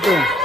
बिट्टू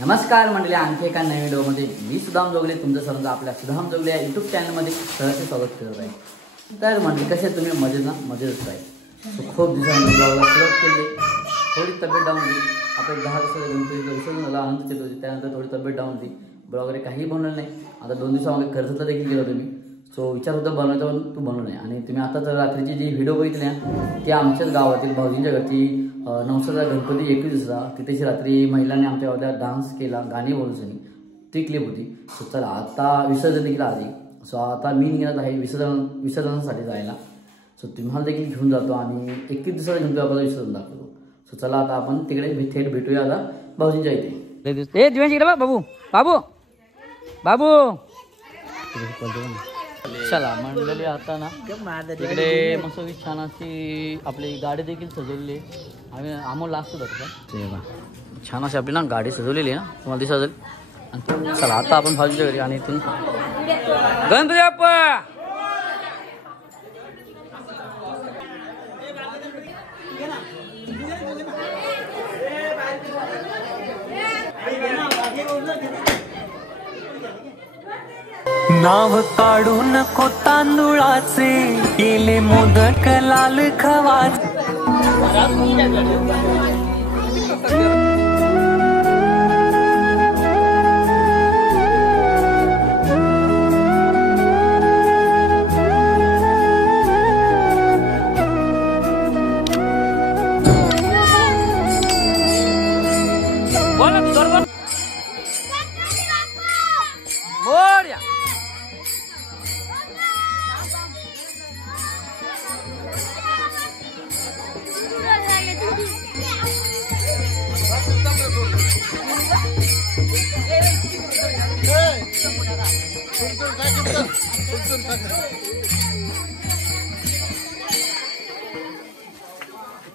नमस्कार मंडळी, आणखी एका नवीन व्हिडिओमध्ये मी सुदाम जोगले तुमचं सर्वांचं आपल्या सुदाम जोगले या यूट्यूब चॅनलमध्ये सहर्ष स्वागत करत आहे। तर मंडळी कसे तुम्ही मजेत ना? मजेतच आहे। खूप दिवसांनी ब्लॉगला सुरुवात केली, थोडी तब्येत डाऊन होती। आपण 10 दिवसाचा गणपतीचा विसर्जन झाला, आनंद येत होती, त्यानंतर थोडी तब्येत डाऊन होती, ब्लॉग वगैरे काही बनवलं नाही। आता 2 दिवसामध्ये खर्चाला देखील गेलो तुम्ही, सो विचार होता बनवायचा पण तू बनवलं नाही। आणि तुम्ही आता तर रात्रीची जी व्हिडिओ बघितली ना ती आमच्याच गावातील भाऊजींच्या घरची नवसाचा गणपती 21 दिवसा तिथेची रात्री महिलांनी आमच्या गावात डान्स केला, गाणी बोलून ती क्लिप होती। सो चला आता विसर्जन देखील आधी, सो आता मी निघत आहे विसर्जनासाठी जायला। सो तुम्हाला देखील घेऊन जातो आणि 21 दिवसाचा गणपती आपल्याला विसर्जन दाखवतो। सो चला आता आपण तिकडे थेट भेटूया आता भाऊजींच्या इथे। दिव्यांशी इकडे बाबू बाबू बाबू चला मंडळी आता ना तिकडे मस्त छान अशी आपली गाडी देखील सजवलेली आहे। आम्ही आम्हाला लागतो का छान अशी आपली ना गाडी सजवलेली आहे ना, तुम्हाला दिसत असेल। आणि चला आता आपण भाऊजीच्या घरी आणि इथून गणपती बाप्पा नाव काढू नको तांदुळाचे, केले मोदक लाल खवाचे।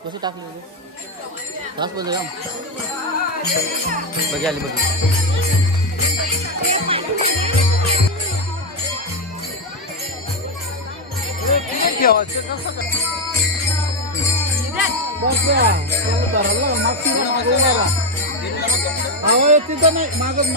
कशी टाकली? 10 वाजता बघी आली बघी. तिथं नाही मागत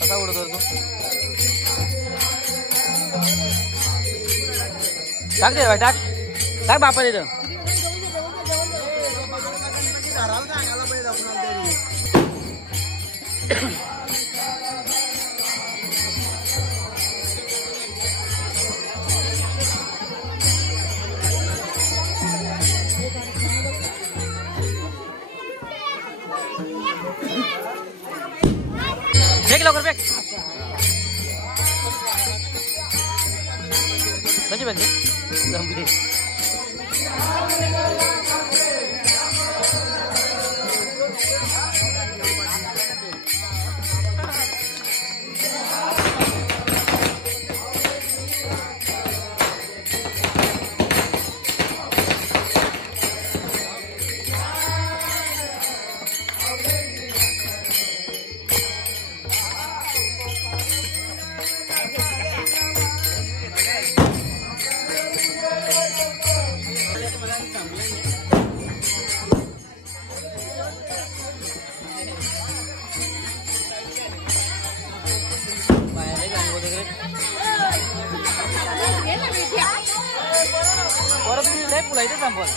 कसा उडतो तू? टाक दे टाक टाक बापा तिथं. फेक लवकर फेक. कशी बनली जमली. परत नाही पुढे संपल.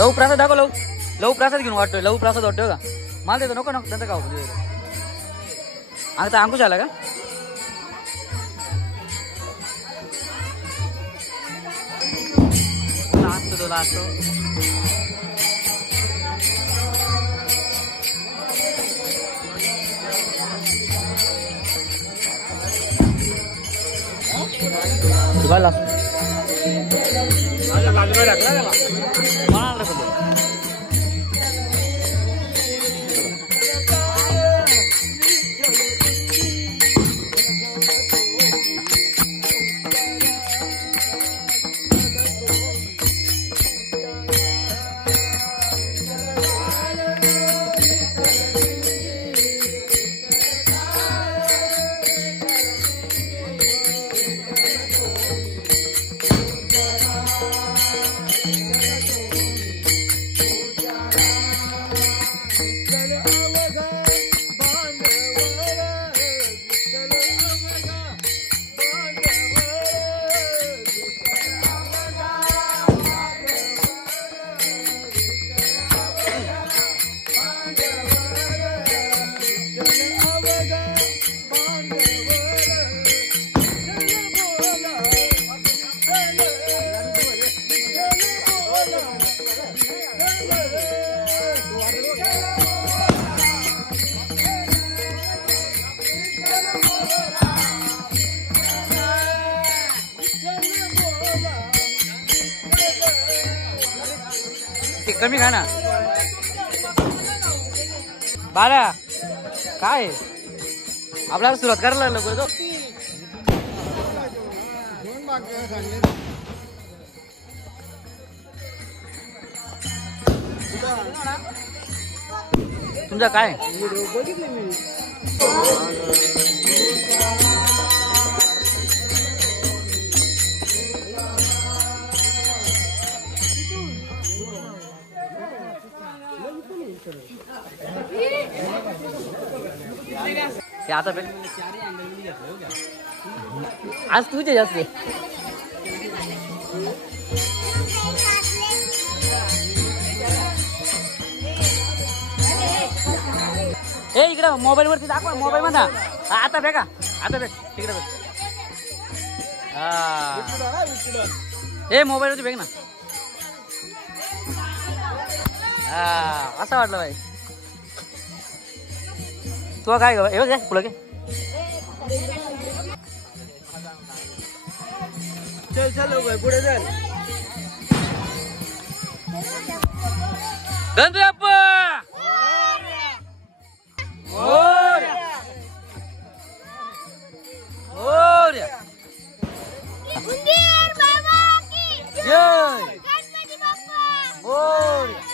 लहू प्रसाद दाखव. लहू प्रसाद घेऊन वाटतोय. लहू प्रसाद वाटतोय का? मला देतो नको नको त्यांचं गाव. आता अंकुश आला का? लास्ट लास्ट कमी खा ना. काल्या काय आपल्याला सुरुवात करायला लागलो तो तुमचा काय आता आज तुझे जास्त ए इकडे मोबाईल वरती दाखवा मोबाईल मध्ये आता बेगा आता बेग तिकडे बघ ए मोबाईल वरती बेग ना असं वाटलं भाई तू काय ग हे पुढे काय चल चल पुढे चल गणपती बाप्पा मोरया मोरया उंदीर बाबा की जय गणपती बाप्पा मोरया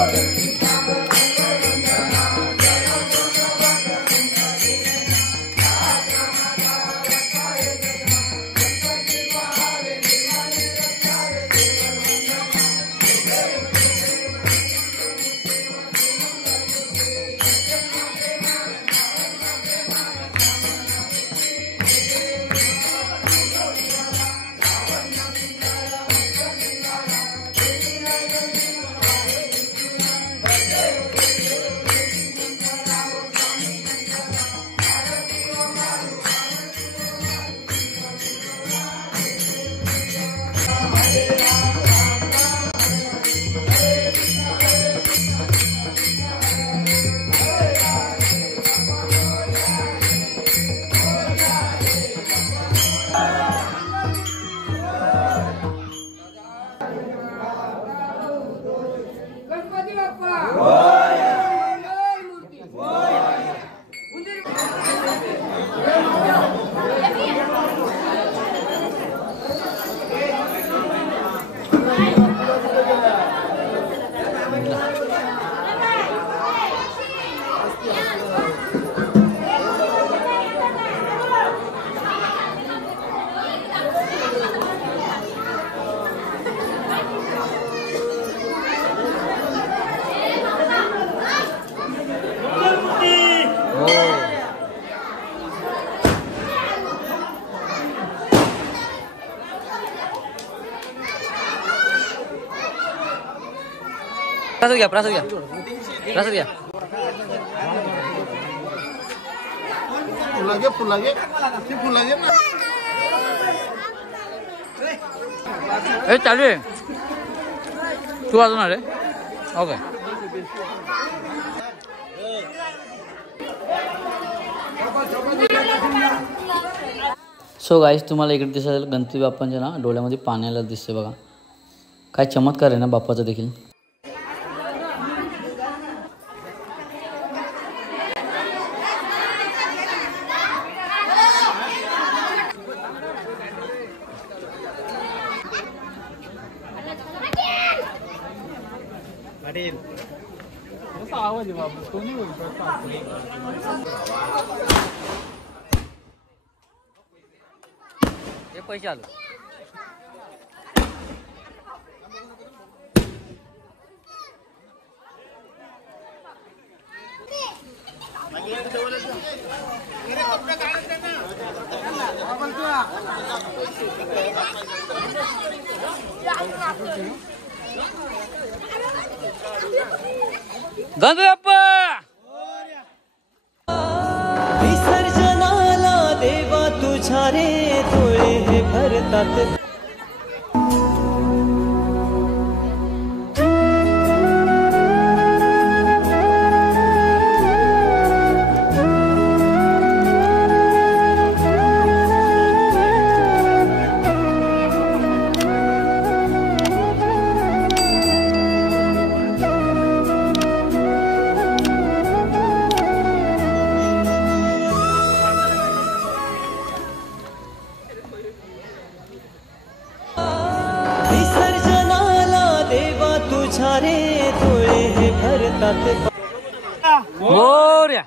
गणपती बाप्पा प्रसाद घ्या फुलागे ए चालू आहे तू वाजवणार आहे ओके सो गाईस तुम्हाला इकडे दिसेल गणपती बाप्पांच्या ना डोळ्यामध्ये पाण्याला दिसते बघा काय चमत्कार आहे ना बाप्पाचा देखील आवाज आहे बाबू कोणी बोलतो हे पैसे आलो गणपती बाप्पा विसर्जनाला देवा तुझ्या रे डोळे हे भरतात रे डोळे हे भरतात मोरया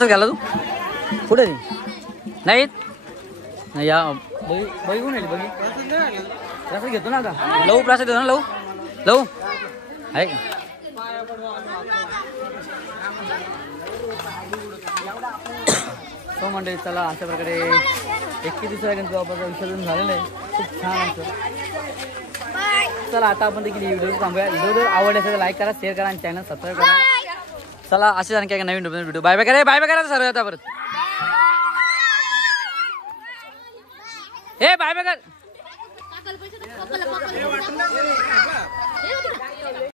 गेला तू पुढे नाही नाही या बघून येईल बघी प्रसाद घेतो ना आता लवू प्रसाद घेतो ना लवू लवू आहे तो मंडळी चला अशा प्रकारे 21 दिवसाचा गणपती बाप्पाचं विसर्जन झालेलं आहे खूप छान असं चला आता आपण देखील व्हिडिओ थांबूया व्हिडिओ जर आवडले असेल तर लाईक करा शेअर करा आणि चॅनल सबस्क्राईब करा चला असे आणखी काय नवीन व्हिडिओ बाय बाय करा सर्व आता परत हे बाय बाय कर